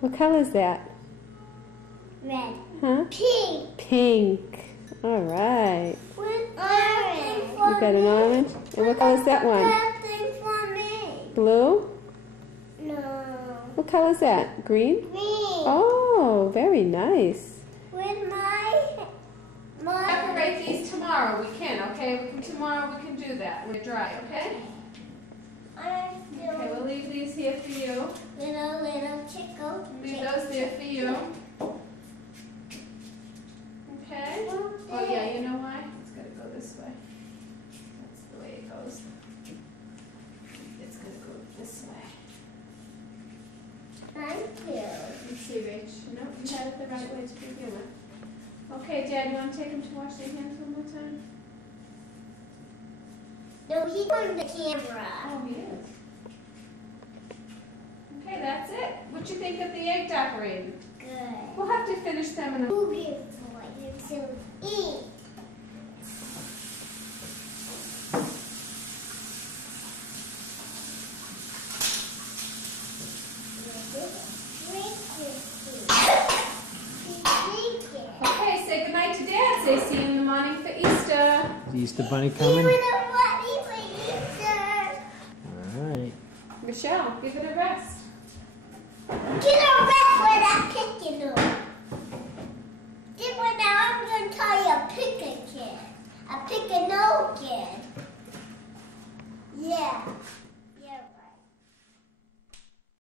What color is that? Red. Huh? Pink. Pink. All right. With orange. You got an orange? And what color is that one? Nothing for me. Blue? No. What color is that? Green? Green. Oh, very nice. With my Decorate these tomorrow. We can, okay? Tomorrow we can do that. We're dry, okay? Okay, we'll leave these here for you. Little chickle. Leave those there for you. Okay? Oh yeah, you know why? It's got to go this way. That's the way it goes. It's going to go this way. Thank you. You see, Rach? No, you had it the right way to begin with. Okay, Dad, you want to take him to wash their hands one more time? No, he's on the camera. Oh, he is. Okay, that's it. What you think of the egg decorating? Good. We'll have to finish them in a... Beautiful. You to eat. Okay, say goodnight to Dad. Say see you in the morning for Easter. Is the Easter Bunny See coming? you in the morning for Easter. Alright. Michelle, give it a rest. Get a rest for that picking